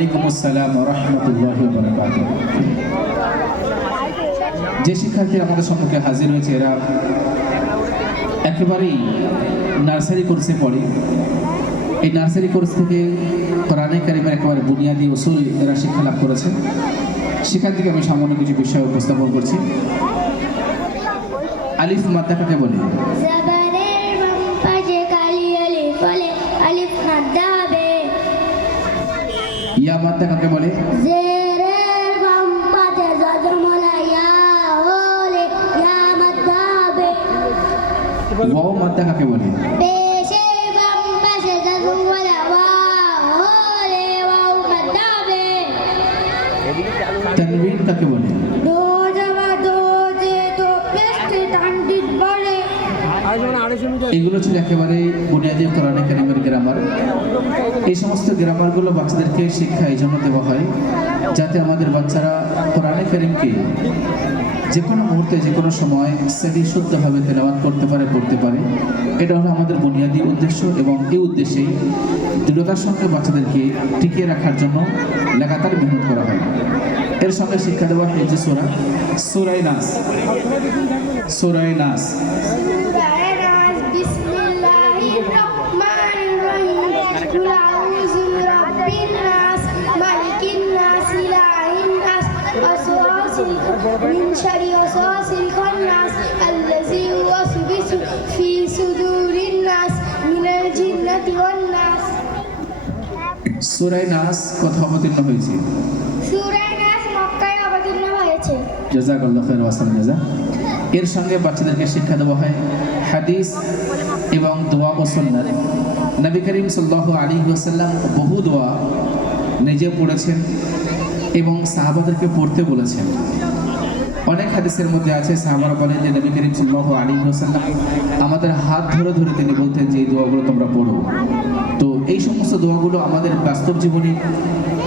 ওয়ালাইকুম আসসালাম ওয়া রাহমাতুল্লাহি ওয়া বারাকাতুহু। যে শিক্ষার্থী আমাদের সম্মুখে হাজির হয়েছে এরা একেবারেই নার্সারি কোর্সে পড়ে। এই নার্সারি কোর্স থেকে কোরআনে কারিমের একেবারে বুনিয়াদি উসুল এরা শিক্ষা লাভ করেছে। সেখান থেকে আমি সামান্য কিছু বিষয় উপস্থাপন করছি। আলিফ মাদ্দা কাকে বলে? জবরের বাম পাশে কালি আলিফ বলে, আলিফ মাদ্দা হবে। ইয়া মাদ্দা কাকে বলে? জেরের বাম পাশে জজমলা ইয়া হলে ইয়া মাদ্দা হবে। ওয়াও মাদ্দা কাকে বলে? পেশের বাম পাশে জজমলা ওয়াও হলে ওয়াও মাদ্দা হবে। তানবিন কাকে বলে? দো জবা দো যে দো পেশে টান্ডিট বলে। এগুলো ছিল একেবারে বুনিয়াদি কোরআনে কারিমের গ্রামার। এই সমস্ত গ্রামারগুলো বাচ্চাদেরকে শিক্ষা এই জন্য দেওয়া হয় যাতে আমাদের বাচ্চারা কোরআনে কারিমকে যে কোনো মুহূর্তে যে কোনো সময় সেটি শুদ্ধভাবে তেলাওয়াত করতে পারে, পড়তে পারে। এটা হলো আমাদের বুনিয়াদি উদ্দেশ্য এবং এই উদ্দেশ্যেই দৃঢ়তার সঙ্গে বাচ্চাদেরকে টিকিয়ে রাখার জন্য লাগাতার মেহনত করা হয়। এর সঙ্গে শিক্ষা দেওয়া হয়েছে সূরা নাস। সূরা নাস বিসমিল্লাহির রহমানির রহিম। কুল আউযু বিরাব্বিন নাস, মালিকিন নাস, ইলাহিন নাস, ওয়াসওয়াসিল মিন শাররি ওয়াসওয়াসিল খান্নাস, আল্লাযী ইউওয়াসবিসু ফি সুদুরিন নাস মিনাল জিন্নাতি ওয়ান নাস। সূরা নাস কোথায় অবতীর্ণ হয়েছে? সূরা নাস মক্কায় অবতীর্ণ হয়েছে। জাযাকাল্লাহু খাইরান ওয়া সাল্লাম জাযা। এর সঙ্গে বাচ্চাদেরকে শিক্ষা দেওয়া হয় হাদিস এবং দোয়া ও সুন্নাত। নবী করিম সাল্লাল্লাহু আলাইহি ওয়াসাল্লাম বহু দোয়া নিজে পড়েছেন এবং সাহাবাদেরকে পড়তে বলেছেন। অনেক হাদিসের মধ্যে আছে সাহাবারা বলেন যে নবী করিম সাল্লাল্লাহু আলাইহি ওয়াসাল্লাম আমাদের হাত ধরে ধরে তিনি বলতেন যে এই দোয়াগুলো তোমরা পড়ো। তো এই সমস্ত দোয়াগুলো আমাদের বাস্তব জীবনে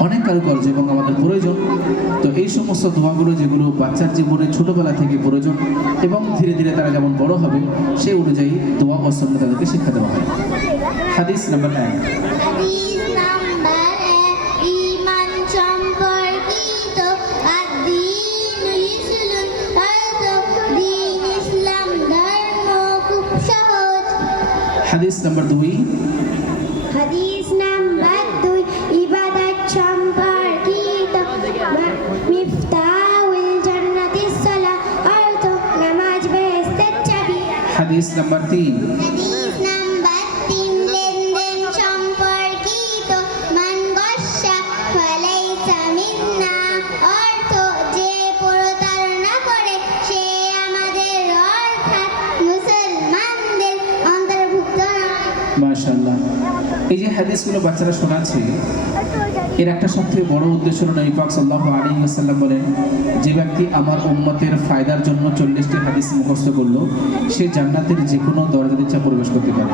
অনেক কারুকার্য এবং আমাদের প্রয়োজন। তো এই সমস্ত দোয়াগুলো যেগুলো বাচ্চার জীবনে ছোটবেলা থেকে প্রয়োজন এবং ধীরে ধীরে তারা যেমন বড় হবে সেই অনুযায়ী দোয়া ও সুন্নাত তাদেরকে শিক্ষা দেওয়া হয়। হাদিস নাম্বার 1। হাদিস নাম্বার 1, ঈমান সম্পর্কিত আদ-দীনুল ইসলাম। দ্বীন ইসলাম ধর্ম খুব সহজ। হাদিস নাম্বার 2। হাদিস নাম্বার 2, ইবাদত সম্পর্কিত মিফতাহুল জান্নাতিস সালাহ, অর্থ নামাজ বেহেশতের চাবি। হাদিস নাম্বার 3। হাদিস নাম্বার 3, লেনদেন সম্পর্কিত মান গশ্শা ফালাইসা মিন্না, অর্থ যে প্রতারণা করে সে আমাদের অর্থাৎ মুসলমানদের অন্তর্ভুক্ত নয়। মাশাআল্লাহ। এই যে হাদিসগুলো বাচ্চারা শোনাচ্ছে এর একটা সবথেকে বড় উদ্দেশ্য হলো নবী পাক সাল্লাল্লাহু আলাইহি ওয়াসাল্লাম বলেন যে ব্যক্তি আমার উম্মতের ফায়দার জন্য 40টি হাদিস মুখস্থ করলো সে জান্নাতের যে কোনো দরজার ইচ্ছা প্রবেশ করতে পারে।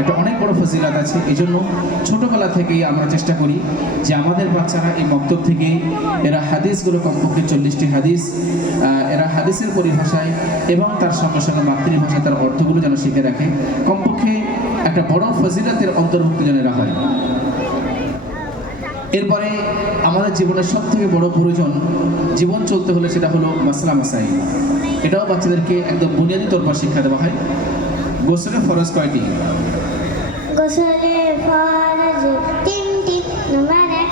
একটা অনেক বড় ফজিলত আছে। এই জন্য ছোটোবেলা থেকেই আমরা চেষ্টা করি যে আমাদের বাচ্চারা এই মক্তব থেকে এরা হাদিসগুলো কমপক্ষে 40টি হাদিস এরা হাদিসের পরিভাষায় এবং তার সঙ্গে সঙ্গে মাতৃভাষায় তার অর্থগুলো যেন শিখে রাখে। কমপক্ষে একটা বড় ফজিলতের অন্তর্ভুক্ত যেন এরা হয়। এরপরে আমাদের জীবনের সব থেকে বড় প্রয়োজন জীবন চলতে হলে সেটা হলো মাসলা মাসাইল। এটাও বাচ্চাদেরকে একদম বুনিয়াদি তরফা শিক্ষা দেওয়া হয়। গোসলের ফরজ কয়টি? গোসলের ফরজ 3টি। নাম্বার 1,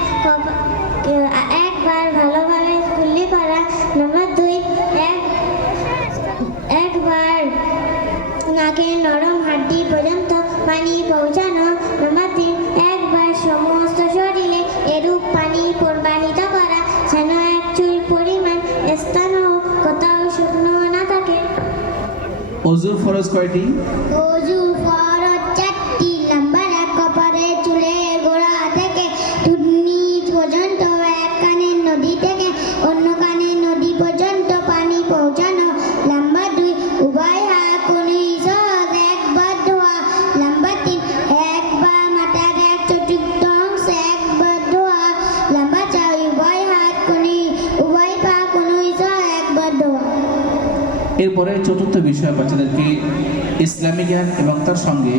একবার ভালোভাবে কুল্লি করা। নাম্বার 2, একবার নাকের নরম হাড্ডি পর্যন্ত পানি পৌঁছানো। নাম্বার 3, একবার সমস্ত শরীরে এরূপ পানি প্রবাহিত করা যেন এক চুল পরিমাণ স্থানও কোথাও শুকনো না থাকে। ওযুর ফরজ কয়টি? ওযু ফরজ 4টি। নাম্বার 1, কপালের চুলের গোড়া থেকে ঠোঁট নিচ পর্যন্ত এক কানের নদী থেকে অন্য কানের নদী পর্যন্ত পানি পৌঁছানো। নাম্বার 2, উভয় হাত কনুই সহ একবার ধোয়া। নাম্বার 3, একবার মাথার এক চতুর্থাংশ একবার ধোয়া। নাম্বার 4, উভয় হাত কনুই উভয় পা কনুই সহ একবার ধোয়া। এরপর এরপরে চতুর্থ বিষয় বাচ্চাদেরকে ইসলামী জ্ঞান এবং তার সঙ্গে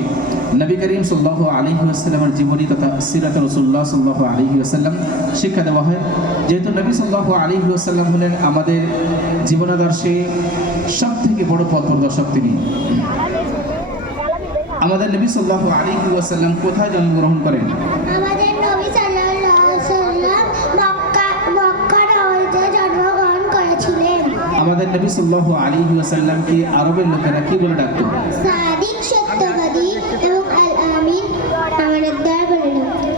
নবী করিম সাল্লাল্লাহু আলাইহি ওয়াসাল্লামের জীবনী তথা সিরাত রাসূলুল্লাহ সাল্লাল্লাহু আলাইহি ওয়াসাল্লাম শিক্ষা দেওয়া হয়। যেহেতু নবী সাল্লাল্লাহু আলাইহি ওয়াসাল্লাম হলেন আমাদের জীবনাদর্শে সবথেকে বড় পথ প্রদর্শক তিনি। আমাদের নবী সাল্লাল্লাহু আলাইহি ওয়াসাল্লাম কোথায় জন্মগ্রহণ করেন? আমাদের নবী সাল্লাল্লাহু আলাইহি ওয়াসাল্লাম মক্কার হইতে জন্মগ্রহণ করেছিলেন। আমাদের নবী সাল্লাল্লাহু আলাইহি ওয়াসাল্লামকে আরবের লোকেরা কি বলে ডাকতো? সাদিক, সত্যবাদী এবং আল আমিন আমানতদার বলে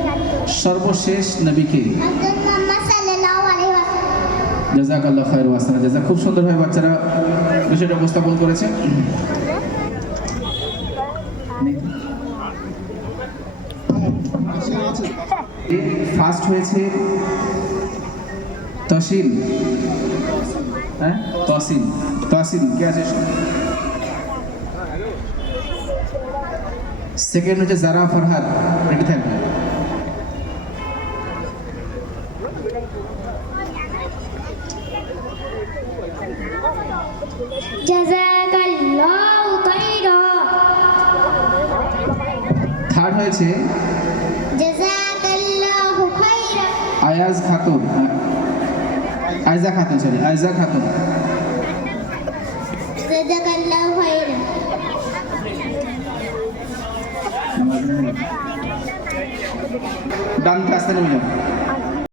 ডাকতো। সর্বশেষ নবীকে হযরত মুহাম্মদ সাল্লাল্লাহু আলাইহি ওয়াসাল্লাম। জাযাকাল্লাহু খায়র ওয়া আহসানা জাযা। খুব সুন্দরভাবে বাচ্চারা বিষয়টা উপস্থাপন করেছে। ফার্স্ট হয়েছে তহসিল, হ্যাঁ তহসিল, তহসিল কে আছে? সেকেন্ড হচ্ছে জারা ফরহাদ, রেডি থাকবে। জাযাকাল্লাহু খাইরা। থার্ড হয়েছে জাযাকাল্লাহু খাইরা। আয়াজ খাতুন, আয়জা খাতুন, সরি আয়জা খাতুন। জাযাকাল্লাহু খাইরা। ডান কাছে নেমে যাও।